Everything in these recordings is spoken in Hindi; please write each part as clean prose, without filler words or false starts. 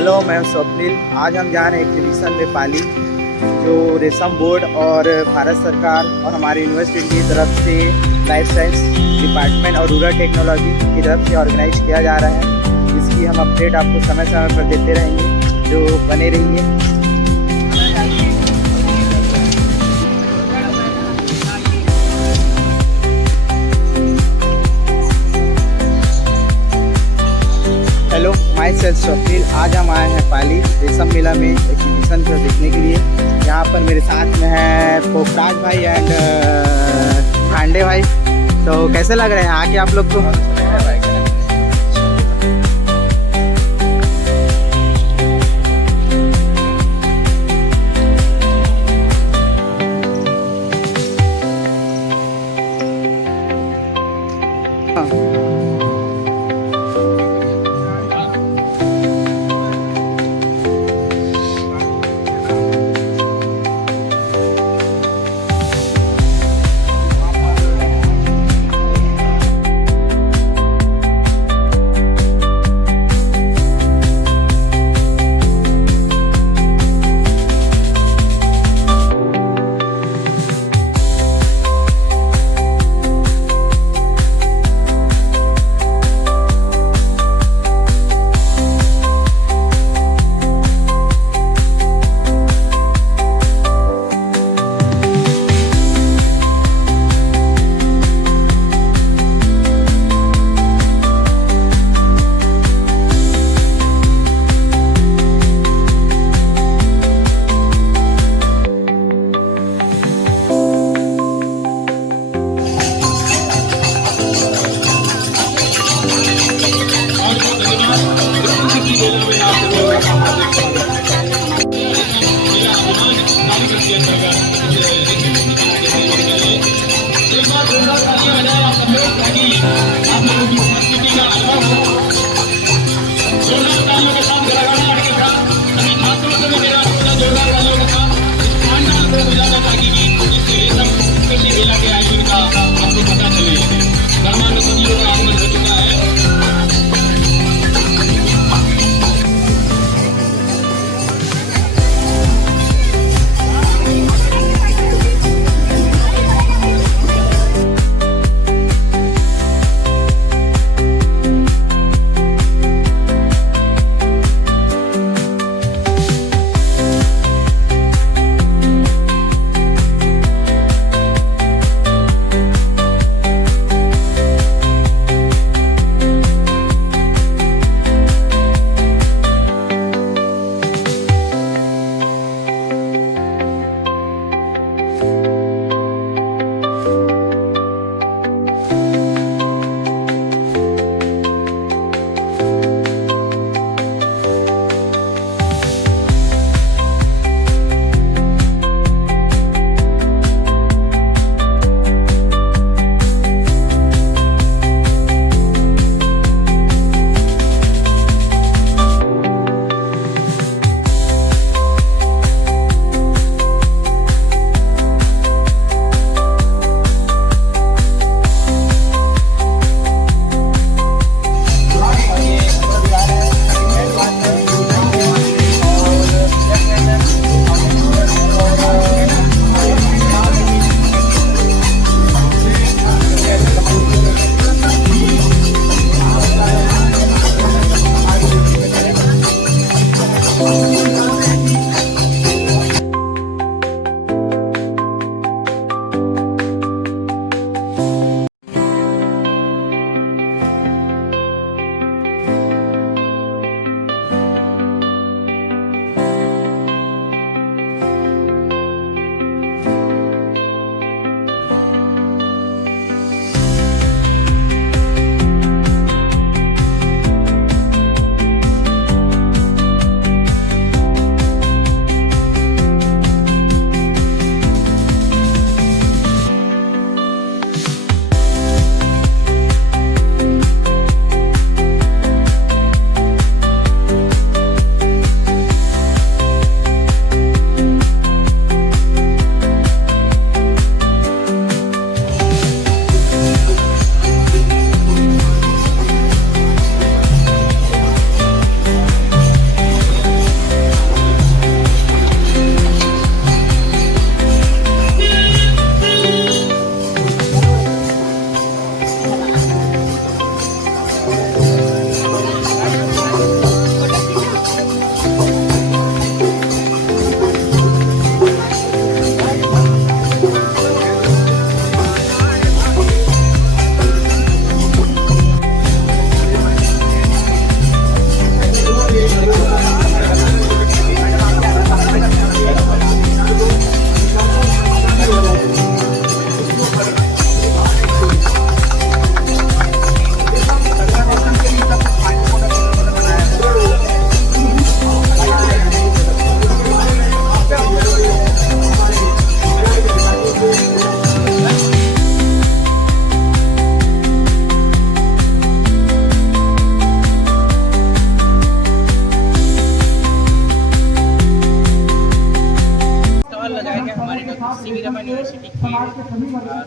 हेलो, मैं स्वप्निल। आज हम जा रहे हैं एग्जीबिशन में पाली, जो रेशम बोर्ड और भारत सरकार और हमारी यूनिवर्सिटी की तरफ से लाइफ साइंस डिपार्टमेंट और रूरल टेक्नोलॉजी की तरफ से ऑर्गेनाइज किया जा रहा है। इसकी हम अपडेट आपको समय समय पर देते रहेंगे, जो बने रहिए। Hello, my self Swapnil. आज हम आए हैं पाली रेशम मेला में एग्जीबिशन को देखने के लिए। यहाँ पर मेरे साथ में है पोखराज भाई एंड पांडे भाई। तो कैसे लग रहे हैं आके आप लोग को?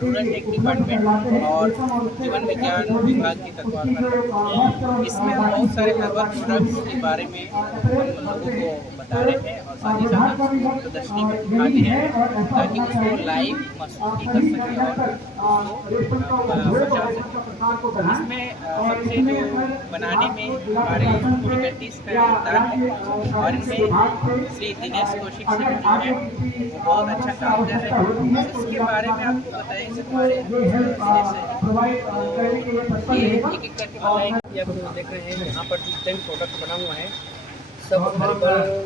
रूरल टेक डिपार्टमेंट और जीवन विज्ञान विभाग के तत्वाधान। इसमें हम बहुत सारे हर्बल प्रोडक्ट्स के बारे में हम लोगों को बता रहे हैं और साथ ही साथ प्रदर्शनी में दिखा रहे हैं ताकि उसको लाइव महसूस भी कर सकें और उसको बचा सकें। इसमें सबसे जो बनाने में हमारे डिफिकल्टीज का योगदान है और इनमें श्री दिनेश कौशिक सिंह जो है वो बहुत अच्छा काम कर रहे हैं। इसके बारे में आपको बताएं, इसके बारे में ये एक एक करके बताएं। आप देख रहे हैं यहाँ पर जो 10 प्रोडक्ट बना हुआ है सब हर्बल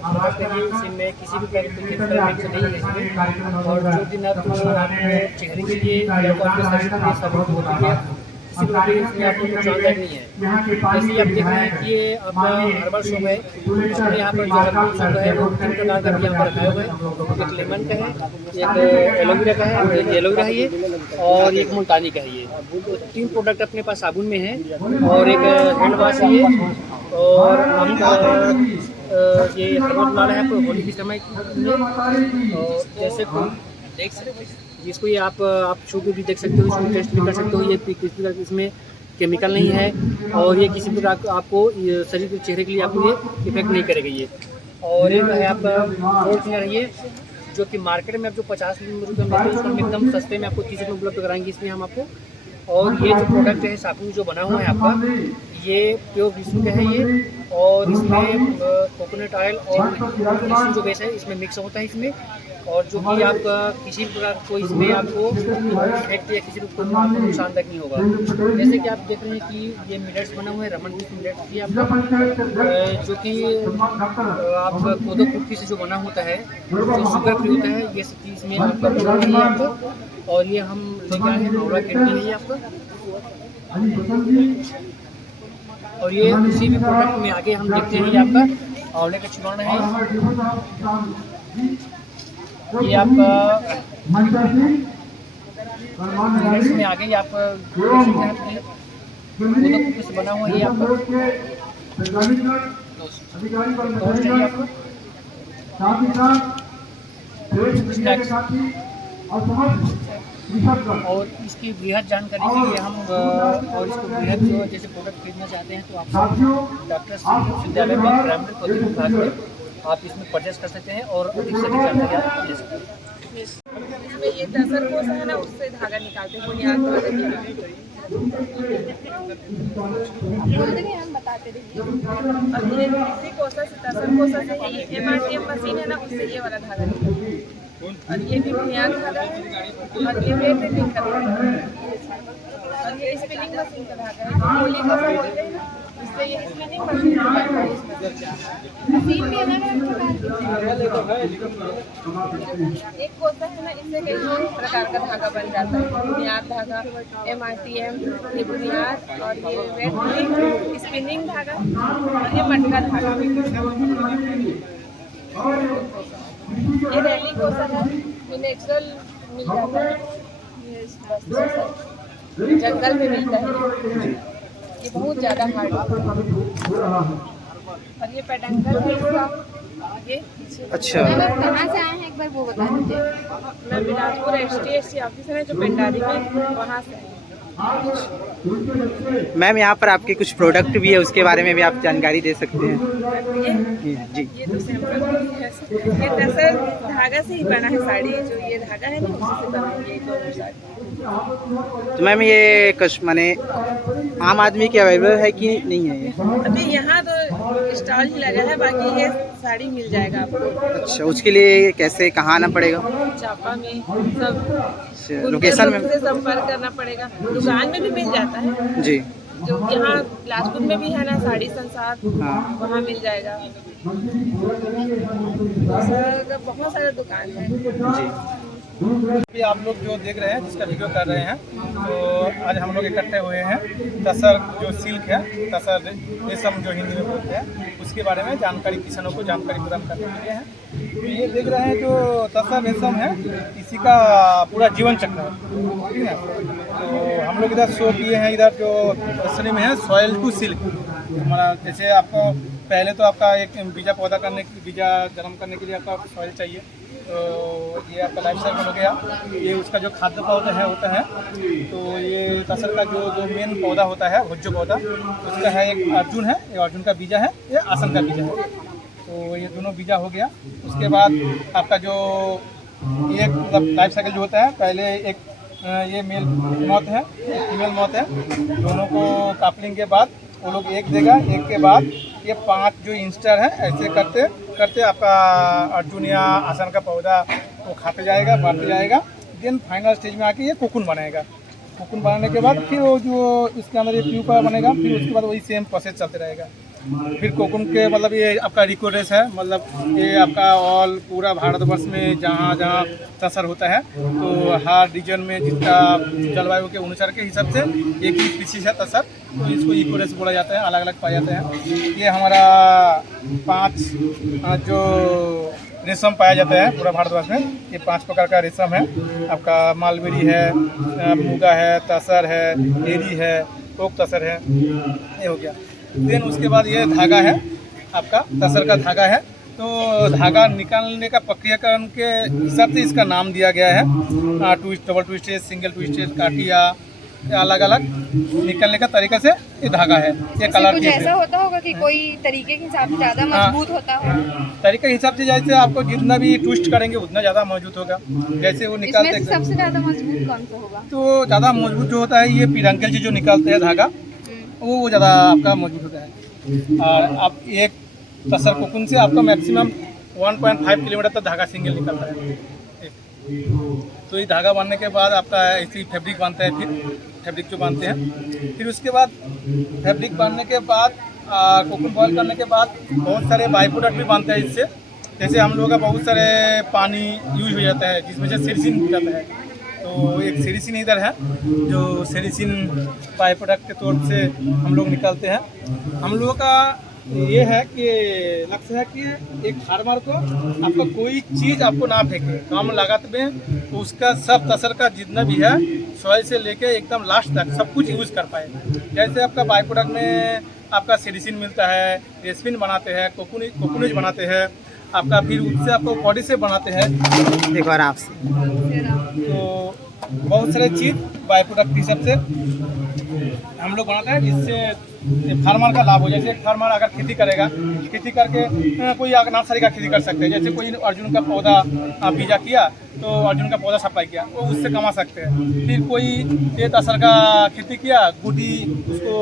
प्रोडक्ट है। इसमें किसी भी प्रकार की केमिकल मिक्स नहीं है इसमें। और जो दिन आप आपको चेहरे के लिए या तो आपके शरीर के लिए साबुन होती है, किसी भी प्रकार इसमें आपको नुकसानदायक नहीं है। जैसे आप देख रहे हैं कि ये आपका हर्बल शॉप है, उसमें यहाँ पर जो हर्बल शॉप है वो 3 प्रकार का भी यहाँ पर रखा हुआ है। एक लेमन का है, एक एलोवेरा का है, एक एलोवेरा है ये, और एक मुल्तानी का है ये। तो 3 प्रोडक्ट अपने पास साबुन में है और एक हैंड वॉश है ये, और हम ये हर्बल बना रहे हैं आपको होली के समय में। और जैसे देख सकते हैं जिसको ये आप छू के भी देख सकते हो, इसको टेस्ट भी कर सकते हो। ये किसी प्रकार इसमें केमिकल नहीं है और ये किसी प्रकार आपको शरीर के चेहरे के लिए आपको ये इफेक्ट नहीं करेगा ये। और एक है आपका फ्लोर क्लीनर है ये, जो कि मार्केट में आप जो 50 रुपये में मिलते हैं उसको एकदम सस्ते में आपको 30 रुपये उपलब्ध कराएंगे इसमें हम आपको। और ये जो प्रोडक्ट है साबुन जो बना हुआ है आपका, ये प्योर विष्णु का है ये, और इसमें कोकोनट ऑयल और विष्णु जो बेस है इसमें मिक्स होता है इसमें। और जो कि आपका किसी भी प्रकार को इसमें आपको इफेक्ट या किसी को आपको नुकसानदायक नहीं होगा। जैसे कि आप देख रहे हैं कि ये मिलेट्स बना हुआ है, रमन मिलेट्स की आपका, जो कि आप कोदो कुट्टी से जो बना होता है, जो शुगर फ्री होता है, ये सब चीज़ में आपका प्रोडक्ट है आपको। और ये हम लेके आए हैं हावड़ा कैंडी है आपका। और ये किसी भी प्रोडक्ट में आगे हम देखते हैं ये आपका आंवले का चूर्ण है, ये आपका इसमें आगे ये आप कुछ बना हुआ है ये आपका टोस्ट है आपका स्नैक्स। और इसकी बृहद जानकारी के लिए हम और इसको बृहद जो जैसे प्रोडक्ट खरीदना चाहते हैं तो आप डॉक्टर विश्वविद्यालय में ग्रामीण प्रौद्योगिकी विभाग में आप इसमें परचेस कर सकते हैं और अधिक से अधिक जानकारी आप ले सकते हैं। इसमें ये तसर कोसा है ना, उससे धागा निकालते हैं, बुनियाद हम बताते रहिए। और ये इसी कोसा से तसर कोसा से है, ये MRTM मशीन है ना, उससे ये वाला धागा निकालते हैं। और ये भी बुनियाद धागा है और ये वेट का धागा है और ये स्पिनिंग मशीन का धागा है। होली का बोलते हैं ना, इससे ये स्पिनिंग मशीन एक कोसा है ना, इससे कई प्रकार का धागा बन जाता है। बुनियाद धागा, MRTM, ये बुनियाद, और ये वेट स्पिनिंग धागा और ये मटका धागा। ये रैली कोसा है, ये नेचुरल मिल जाता है, जंगल में मिलता है, ये बहुत ज़्यादा हार्ड है। और ये पेडंगल है इसका, ये अच्छा। कहाँ से आए हैं एक बार वो बता दीजिए। मैं बिलासपुर STSC ऑफिसर है जो पेंडारी में, वहाँ से। मैम यहाँ पर आपके कुछ प्रोडक्ट भी है, उसके बारे में भी आप जानकारी दे सकते हैं। जी। ये तो सैंपल है, ये तसर धागा से ही बना है साड़ी, जो ये धागा है ना उसी से बना है ये दोनों साड़ी। तो मैम ये माने आम आदमी के अवेलेबल है कि नहीं है ये? अभी यहाँ तो स्टॉल ही लगा है, बाकी ये साड़ी मिल जाएगा आपको। अच्छा, उसके लिए कैसे कहाँ आना पड़ेगा? चापा में सब लोकेशन में से संपर्क करना पड़ेगा। दुकान में भी मिल जाता है जी, जो यहाँ बिलासपुर में भी है ना, साड़ी संसार, हाँ। वहाँ मिल जाएगा। बहुत सारे दुकान है जी। अभी आप लोग जो देख रहे हैं, जिसका वीडियो कर रहे हैं, तो आज हम लोग इकट्ठे हुए हैं तसर जो सिल्क है, तसर रेशम जो हिंदी में बोलते हैं, उसके बारे में जानकारी किसानों को जानकारी प्रदान करने के लिए हैं। तो ये देख रहे हैं जो तसर रेशम है, इसी का पूरा जीवन चक्र है, ठीक है। तो हम लोग इधर शो किए हैं, इधर जो असली में है सॉयल टू सिल्क। हमारा जैसे आपको पहले तो आपका एक बीजा पौधा करने बीजा गर्म करने के लिए आपका सॉइल चाहिए, तो ये आपका लाइफ साइकिल हो गया। ये उसका जो खाद्य पौधा है होता है, तो ये तसर का जो मेन पौधा होता है, भुज्जो पौधा, उसका है एक अर्जुन है, ये अर्जुन का बीजा है, ये आसन का बीजा है। तो ये दोनों बीजा हो गया। उसके बाद आपका जो एक मतलब लाइफ साइकिल जो होता है, पहले एक ये मेल मौत है, फीमेल मौत है, दोनों को कापलिंग के बाद वो लोग एक देगा, एक के बाद ये 5 जो इंस्टर है ऐसे करते करते आपका अर्जुन या आसन का पौधा वो खाते जाएगा, बढ़ते जाएगा। देन फाइनल स्टेज में आके ये कोकुन बनाएगा। कोकुन बनाने के बाद फिर वो जो इसके अंदर ये प्यूपा बनेगा, फिर उसके बाद वही सेम प्रोसेस चलते रहेगा। फिर कोकुन के मतलब ये आपका रिकॉर्डेस है, मतलब ये आपका ऑल पूरा भारतवर्ष में जहाँ जहाँ तसर होता है, तो हर रीजन में जिसका जलवायु के अनुसार के हिसाब से एक ही स्पीशीज है तसर, तो इसको इकोरेस बोला जाता है, अलग अलग पाए जाते हैं। ये हमारा 5 जो रेशम पाया जाता है पूरा भारतवर्ष में, ये 5 प्रकार का रेशम है। आपका मालबेरी है, मूंगा है, तसर है, एरी है, ओक तसर है, ये हो गया। देन उसके बाद ये धागा है, आपका तसर का धागा है। तो धागा निकालने का प्रक्रियाकरण के हिसाब से इसका नाम दिया गया है, ट्विस्ट, डबल ट्विस्टेज, सिंगल ट्विस्टेज, काटिया, अलग अलग निकलने का तरीका से ये धागा है। ये कलर कुछ ऐसा होता होगा कि कोई तरीके के हिसाब से ज़्यादा मजबूत होता हो? तरीके के हिसाब से जैसे आपको जितना भी ट्विस्ट करेंगे उतना ज़्यादा मजबूत होगा। जैसे वो निकालते इसमें से सबसे ज़्यादा मजबूत कौन सा होगा? तो ज़्यादा मजबूत जो होता है ये पिरंकल से जो निकालते हैं धागा, वो ज़्यादा आपका मजबूत होता है। और आप एक तसर कोकुन से आपका मैक्सिमम 1.5 किलोमीटर तक धागा सिंगल निकलता है। तो ये धागा बांधने के बाद आपका ऐसी फैब्रिक बांधते हैं, फिर फैब्रिक जो बांधते हैं, फिर उसके बाद फैब्रिक बांधने के बाद कोकुन बॉयल करने के बाद बहुत सारे बाई प्रोडक्ट भी बांधते हैं इससे। जैसे हम लोगों का बहुत सारे पानी यूज हो जाता है जिसमें से सेरिसिन निकलता है, तो एक सेरिसिन इधर है जो सेरिसिन बाई प्रोडक्ट के तौर से हम लोग निकालते हैं। हम लोगों का ये है कि लक्ष्य है कि एक फार्मर को आपका कोई चीज़ आपको ना फेंके, कम लागत में उसका सब तसर का जितना भी है सॉइल से लेके एकदम लास्ट तक सब कुछ यूज़ कर पाए। जैसे आपका बाई प्रोडक्ट में आपका सेरिसिन मिलता है, रेसपिन बनाते हैं, कोकोनेज बनाते हैं, आपका फिर उससे आपको बॉडी से बनाते हैं, एक बार आपसे तो बहुत सारे चीज़ बाई प्रोडक्ट की हिसाब से हम लोग बनाते हैं जिससे फार्मर का लाभ हो। जैसे फार्मर अगर खेती करेगा, खेती करके कोई अगर नर्सरी का खेती कर सकते हैं, जैसे कोई अर्जुन का पौधा बीजा किया तो अर्जुन का पौधा सप्लाई किया, वो उससे कमा सकते हैं। फिर कोई तेज असर का खेती किया, गुटी उसको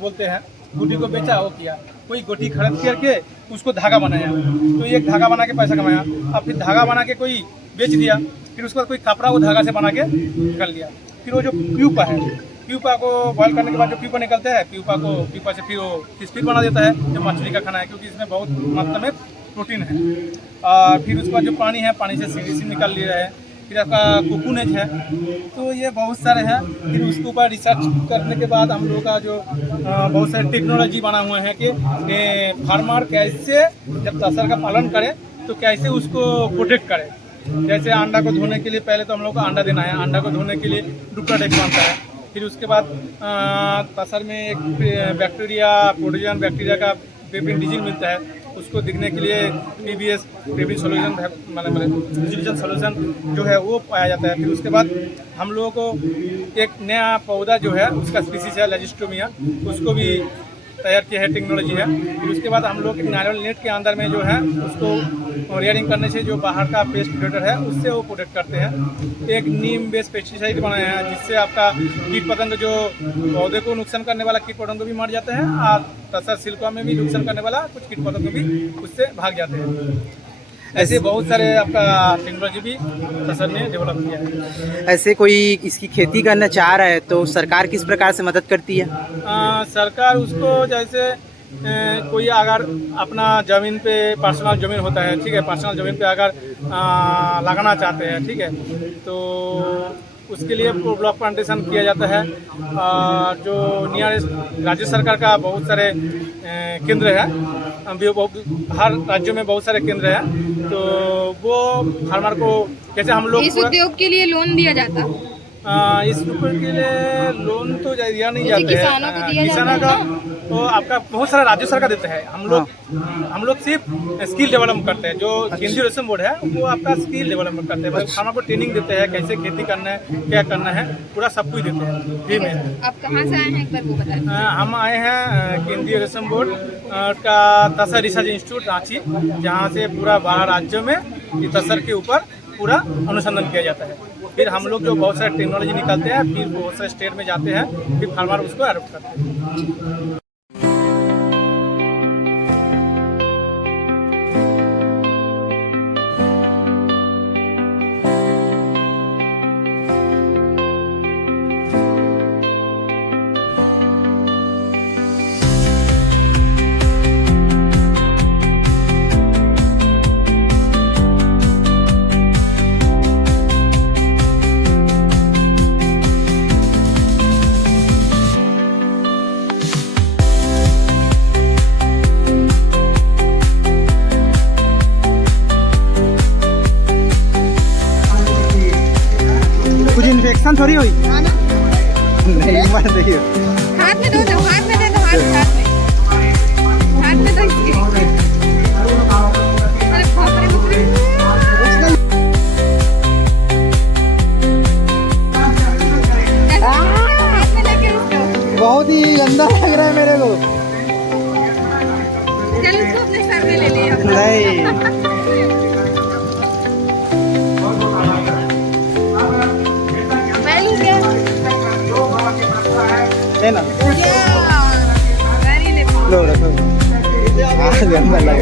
बोलते हैं, गुटी को बेचा, वो किया। कोई गोटी खरीद करके उसको धागा बनाया, तो एक धागा बना के पैसा कमाया। अब फिर धागा बना के कोई बेच दिया, फिर उसके बाद कोई कपड़ा वो धागा से बना के कर लिया। फिर वो जो प्यूपा है, प्यूपा को बॉयल करने के बाद जो प्यूपा निकलता है, प्यूपा से फिर वो फिश बना देता है जो मछली का खाना है, क्योंकि इसमें बहुत मात्रा में प्रोटीन है। और फिर उसके बाद जो पानी है, पानी से सीरीसी निकाल लिया है। फिर आपका कोकोनेज है, तो ये बहुत सारे हैं। फिर उसके ऊपर रिसर्च करने के बाद हम लोग का जो बहुत सारे टेक्नोलॉजी बना हुए हैं कि फार्मर कैसे जब तसर का पालन करे तो कैसे उसको प्रोटेक्ट करे। जैसे अंडा को धोने के लिए पहले तो हम लोग को अंडा देना है, अंडा को धोने के लिए डुप्लाटेक्स बनता है। फिर उसके बाद तसर में एक बैक्टीरिया, प्रोटोजन बैक्टीरिया का पेप्रिंडिजिन मिलता है, उसको दिखने के लिए PBS पेप्रिन सोल्यूशन मतलब सोल्यूशन जो है वो पाया जाता है। फिर उसके बाद हम लोगों को एक नया पौधा जो है उसका स्पीसीज है लेजिस्टोमिया, उसको भी तैयार किया है, टेक्नोलॉजी है। फिर उसके बाद हम लोग नायलॉन नेट के अंदर में जो है उसको रेयरिंग करने से जो बाहर का पेस्ट प्रेडेटर है उससे वो प्रोटेक्ट करते हैं। एक नीम बेस्ड पेस्टिसाइड बनाया है जिससे आपका कीट पतंग जो पौधे को नुकसान करने वाला कीट पतंग भी मर जाते हैं, और तसर सिल्कवा में भी नुकसान करने वाला कुछ कीट पतंग भी उससे भाग जाते हैं। ऐसे बहुत सारे आपका टेक्नोलॉजी भी तसर ने डेवलप किया है। ऐसे कोई इसकी खेती करना चाह रहा है तो सरकार किस प्रकार से मदद करती है? सरकार उसको जैसे कोई अगर अपना ज़मीन पे पर्सनल ज़मीन होता है, ठीक है, पर्सनल ज़मीन पे अगर लगाना चाहते हैं, ठीक है, तो उसके लिए ब्लॉक प्लांटेशन किया जाता है। जो नियरेस्ट राज्य सरकार का बहुत सारे केंद्र है, हर राज्यों में बहुत सारे केंद्र हैं, तो वो फार्मर को जैसे हम लोग इस उद्योग के लिए लोन दिया जाता है। इस रुपये के लिए लोन तो दिया नहीं जाता है। किसानों को दिया किसानों जाता का वो आपका बहुत सारा राज्य सरकार देते हैं। हम लोग सिर्फ स्किल डेवलपमेंट करते हैं। जो केंद्रीय रेशम बोर्ड है वो आपका स्किल डेवलपमेंट करते हैं, मतलब फार्मर को ट्रेनिंग देते हैं, कैसे खेती करना है, क्या करना है, पूरा सब कुछ देते हैं फ्री में। आप कहाँ से आए हैं एक बार वो बताएं। हम आए हैं केंद्रीय रेशम बोर्ड का तसर रिसर्च इंस्टीट्यूट रांची, जहाँ से पूरा 12 राज्यों में तसर के ऊपर पूरा अनुसंधान किया जाता है। फिर हम लोग जो बहुत सारे टेक्नोलॉजी निकालते हैं, फिर बहुत सारे स्टेट में जाते हैं, फिर फार्मर उसको अडॉप्ट करते हैं। कुछ इन्फेक्शन थोड़ी हुई? नहीं मत देखिए। हाथ में दो, हाथ में दे दो, हाथ में दो इसके। अरे बाप रे, हाथ में लेके उसको। बहुत ही गंदा लग रहा है मेरे को। चल इसको अपने सर में ले ले। नहीं लेना लो रखो। गंदा लग रहा है।